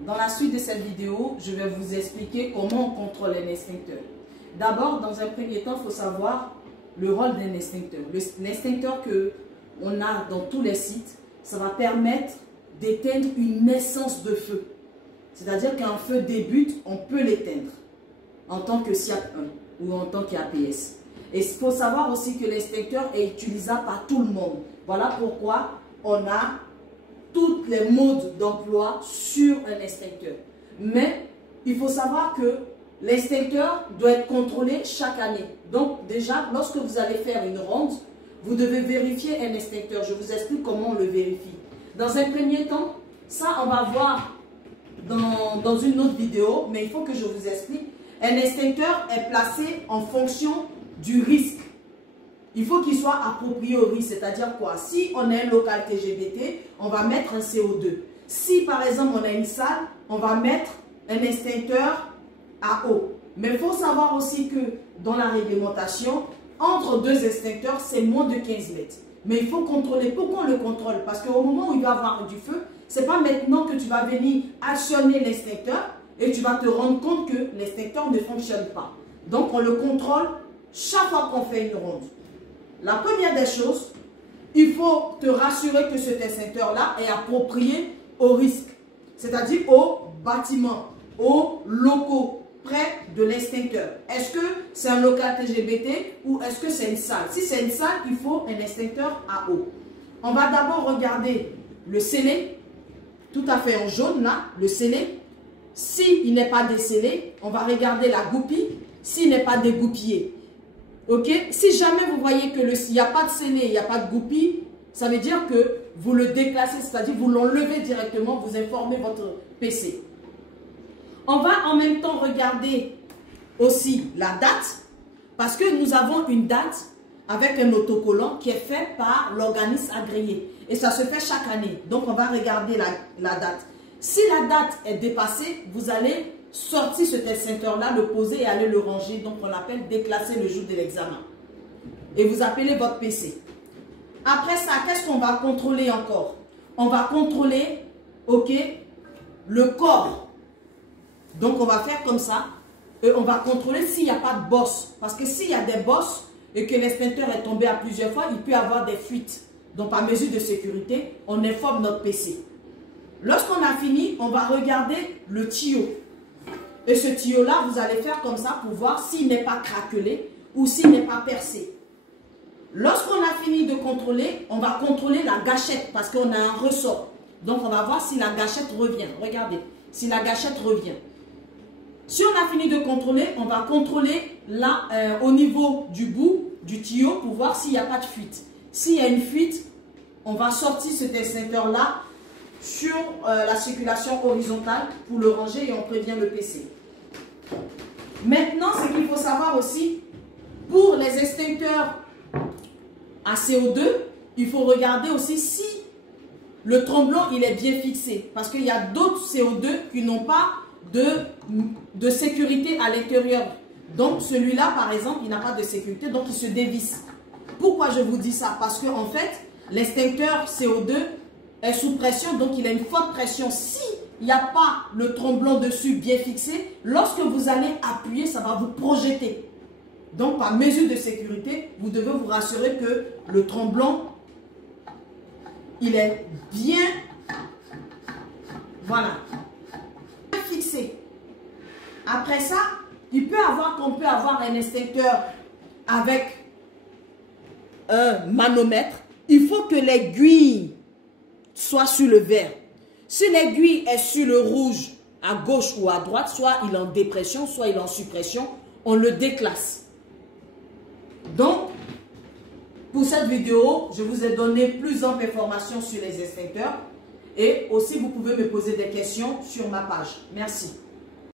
Dans la suite de cette vidéo, je vais vous expliquer comment on contrôle un extincteur. D'abord, dans un premier temps, il faut savoir le rôle d'un extincteur. L'extincteur qu'on a dans tous les sites, ça va permettre d'éteindre une naissance de feu. C'est-à-dire qu'un feu débute, on peut l'éteindre en tant que SIAP 1 ou en tant qu'APS. Et il faut savoir aussi que l'extincteur est utilisable par tout le monde. Voilà pourquoi on a tous les modes d'emploi sur un extincteur. Mais il faut savoir que l'extincteur doit être contrôlé chaque année. Donc déjà, lorsque vous allez faire une ronde, vous devez vérifier un extincteur. Je vous explique comment on le vérifie. Dans un premier temps, ça on va voir dans une autre vidéo, mais il faut que je vous explique. Un extincteur est placé en fonction du risque. Il faut qu'il soit approprié au risque, c'est-à-dire quoi? Si on a un local TGBT, on va mettre un CO2. Si par exemple on a une salle, on va mettre un extincteur à eau. Mais il faut savoir aussi que dans la réglementation, entre deux extincteurs, c'est moins de 15 mètres. Mais il faut contrôler. Pourquoi on le contrôle? Parce qu'au moment où il va y avoir du feu, ce n'est pas maintenant que tu vas venir actionner l'extincteur et tu vas te rendre compte que l'extincteur ne fonctionne pas. Donc on le contrôle chaque fois qu'on fait une ronde. La première des choses, il faut te rassurer que cet extincteur-là est approprié au risque, c'est-à-dire aux bâtiments, aux locaux près de l'extincteur. Est-ce que c'est un local TGBT ou est-ce que c'est une salle? Si c'est une salle, il faut un extincteur à eau. On va d'abord regarder le scellé, tout à fait en jaune là, le scellé. S'il n'est pas décellé, on va regarder la goupille, s'il n'est pas dégoupillé. Ok? Si jamais vous voyez qu'il n'y a pas de scellé, il n'y a pas de goupille, ça veut dire que vous le déclassez, c'est-à-dire vous l'enlevez directement, vous informez votre PC. On va en même temps regarder aussi la date, parce que nous avons une date avec un autocollant qui est fait par l'organisme agréé. Et ça se fait chaque année. Donc on va regarder la date. Si la date est dépassée, vous allez sortir cet extincteur-là, le poser et aller le ranger. Donc on l'appelle déclasser le jour de l'examen. Et vous appelez votre PC. Après ça, qu'est-ce qu'on va contrôler encore? On va contrôler, ok, le corps. Donc on va faire comme ça. Et on va contrôler s'il n'y a pas de bosse. Parce que s'il y a des bosses et que l'extincteur est tombé à plusieurs fois, il peut y avoir des fuites. Donc par mesure de sécurité, on informe notre PC. Lorsqu'on a fini, on va regarder le tuyau. Et ce tuyau-là, vous allez faire comme ça pour voir s'il n'est pas craquelé ou s'il n'est pas percé. Lorsqu'on a fini de contrôler, on va contrôler la gâchette parce qu'on a un ressort. Donc on va voir si la gâchette revient. Regardez, si la gâchette revient. Si on a fini de contrôler, on va contrôler là au niveau du bout du tuyau pour voir s'il n'y a pas de fuite. S'il y a une fuite, on va sortir cet extincteur-là sur la circulation horizontale pour le ranger et on prévient le PC. Maintenant, ce qu'il faut savoir aussi, pour les extincteurs à CO2, il faut regarder aussi si le tremblant il est bien fixé. Parce qu'il y a d'autres CO2 qui n'ont pas de sécurité à l'intérieur. Donc celui-là, par exemple, il n'a pas de sécurité, donc il se dévisse. Pourquoi je vous dis ça? Parce qu'en fait, l'extincteur CO2 est sous pression, donc il a une forte pression. Si il n'y a pas le tremblant dessus bien fixé, lorsque vous allez appuyer, ça va vous projeter. Donc par mesure de sécurité, vous devez vous rassurer que le tremblant, il est bien, voilà, fixé. Après ça, on peut avoir un extincteur avec un manomètre. Il faut que l'aiguille soit sur le vert. Si l'aiguille est sur le rouge à gauche ou à droite, soit il est en dépression, soit il est en suppression, on le déclasse. Donc, pour cette vidéo, je vous ai donné plus d'informations sur les extincteurs et aussi vous pouvez me poser des questions sur ma page. Merci.